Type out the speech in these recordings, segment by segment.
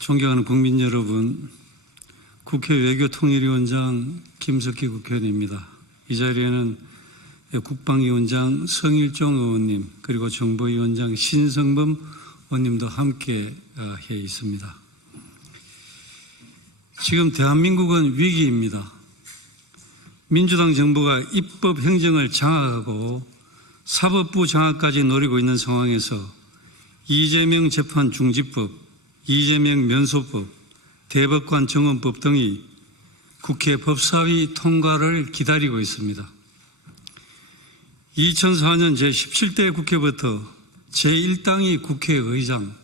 존경하는 국민 여러분, 국회 외교통일위원장 김석기 국회의원입니다. 이 자리에는 국방위원장 성일종 의원님 그리고 정보위원장 신성범 의원님도 함께 해 있습니다. 지금 대한민국은 위기입니다. 민주당 정부가 입법 행정을 장악하고 사법부 장악까지 노리고 있는 상황에서 이재명 재판 중지법, 이재명 면소법, 대법관 정원법 등이 국회 법사위 통과를 기다리고 있습니다. 2004년 제17대 국회부터 제1당이 국회의장,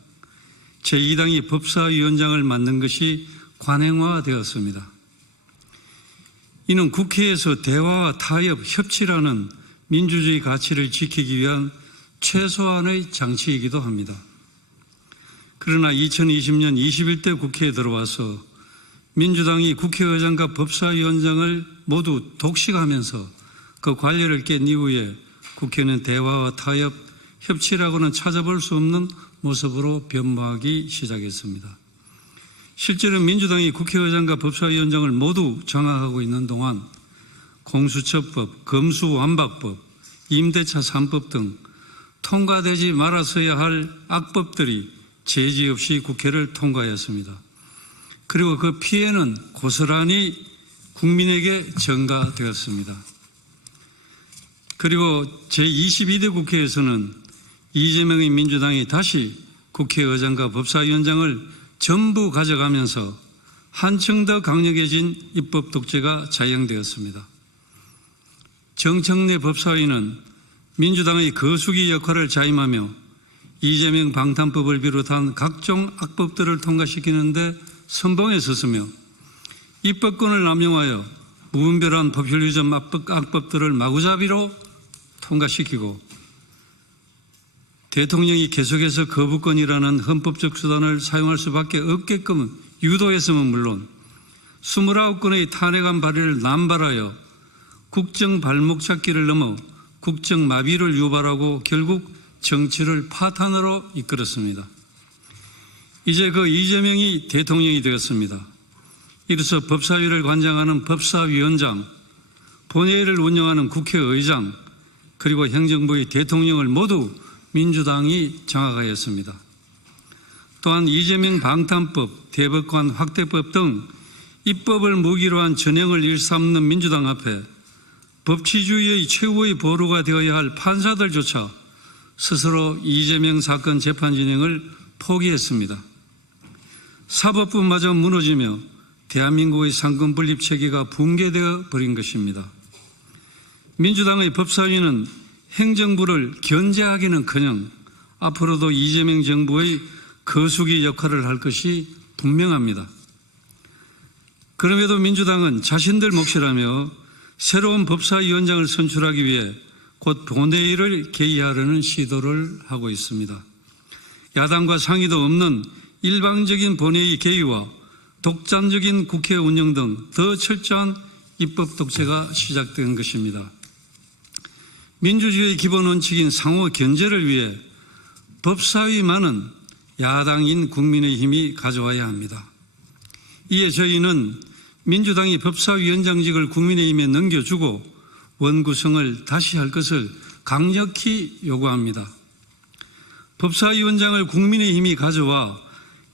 제2당이 법사위원장을 맡는 것이 관행화되었습니다. 이는 국회에서 대화와 타협, 협치라는 민주주의 가치를 지키기 위한 최소한의 장치이기도 합니다. 그러나 2020년 21대 국회에 들어와서 민주당이 국회의장과 법사위원장을 모두 독식하면서 그 관리를 깬 이후에 국회는 대화와 타협, 협치라고는 찾아볼 수 없는 모습으로 변모하기 시작했습니다. 실제로 민주당이 국회의장과 법사위원장을 모두 장악하고 있는 동안 공수처법, 검수완박법, 임대차 3법 등 통과되지 말았어야 할 악법들이 제지 없이 국회를 통과했습니다. 그리고 그 피해는 고스란히 국민에게 전가되었습니다. 그리고 제22대 국회에서는 이재명의 민주당이 다시 국회의장과 법사위원장을 전부 가져가면서 한층 더 강력해진 입법 독재가 자행되었습니다. 정청래 법사위는 민주당의 거수기 역할을 자임하며 이재명 방탄법을 비롯한 각종 악법들을 통과시키는데 선봉에 섰으며 입법권을 남용하여 무분별한 포퓰리즘 악법들을 마구잡이로 통과시키고 대통령이 계속해서 거부권이라는 헌법적 수단을 사용할 수밖에 없게끔 유도했으면 물론 29건의 탄핵안 발의를 남발하여 국정 발목 잡기를 넘어 국정 마비를 유발하고 결국 정치를 파탄으로 이끌었습니다. 이제 그 이재명이 대통령이 되었습니다. 이로써 법사위를 관장하는 법사위원장, 본회의를 운영하는 국회의장, 그리고 행정부의 대통령을 모두 민주당이 장악하였습니다. 또한 이재명 방탄법, 대법관 확대법 등 입법을 무기로 한 전형을 일삼는 민주당 앞에 법치주의의 최후의 보루가 되어야 할 판사들조차 스스로 이재명 사건 재판 진행을 포기했습니다. 사법부마저 무너지며 대한민국의 상권 분립 체계가 붕괴되어 버린 것입니다. 민주당의 법사위는 행정부를 견제하기는커녕 앞으로도 이재명 정부의 거수기 역할을 할 것이 분명합니다. 그럼에도 민주당은 자신들 몫이라며 새로운 법사위원장을 선출하기 위해 곧 본회의를 개의하려는 시도를 하고 있습니다. 야당과 상의도 없는 일방적인 본회의 개의와 독단적인 국회 운영 등 더 철저한 입법 독재가 시작된 것입니다. 민주주의의 기본 원칙인 상호 견제를 위해 법사위만은 야당인 국민의힘이 가져와야 합니다. 이에 저희는 민주당이 법사위원장직을 국민의힘에 넘겨주고 원구성을 다시 할 것을 강력히 요구합니다. 법사위원장을 국민의힘이 가져와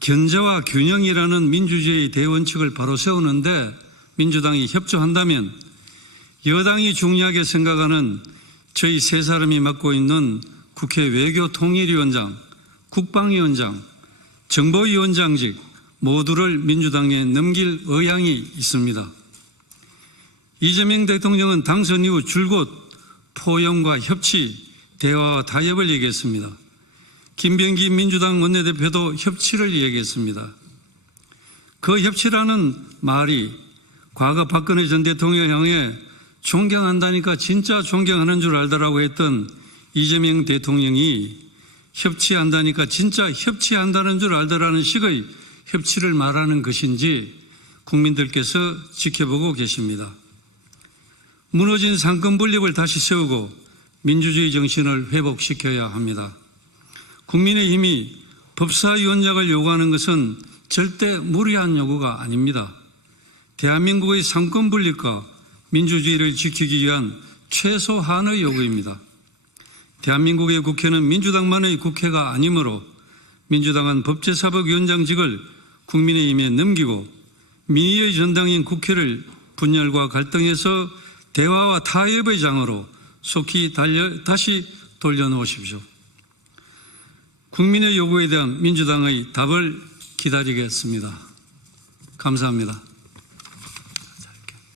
견제와 균형이라는 민주주의의 대원칙을 바로 세우는데 민주당이 협조한다면 여당이 중요하게 생각하는 저희 세 사람이 맡고 있는 국회 외교통일위원장, 국방위원장, 정보위원장직 모두를 민주당에 넘길 의향이 있습니다. 이재명 대통령은 당선 이후 줄곧 포용과 협치, 대화와 타협을 얘기했습니다. 김병기 민주당 원내대표도 협치를 얘기했습니다. 그 협치라는 말이 과거 박근혜 전 대통령을 향해 존경한다니까 진짜 존경하는 줄 알더라고 했던 이재명 대통령이 협치한다니까 진짜 협치한다는 줄 알더라는 식의 협치를 말하는 것인지 국민들께서 지켜보고 계십니다. 무너진 상권 분립을 다시 세우고 민주주의 정신을 회복시켜야 합니다. 국민의힘이 법사위원장을 요구하는 것은 절대 무리한 요구가 아닙니다. 대한민국의 상권 분립과 민주주의를 지키기 위한 최소한의 요구입니다. 대한민국의 국회는 민주당만의 국회가 아니므로 민주당은 법제사법위원장직을 국민의힘에 넘기고 민의의 전당인 국회를 분열과 갈등에서 대화와 타협의 장으로 속히 다시 돌려놓으십시오. 국민의 요구에 대한 민주당의 답을 기다리겠습니다. 감사합니다.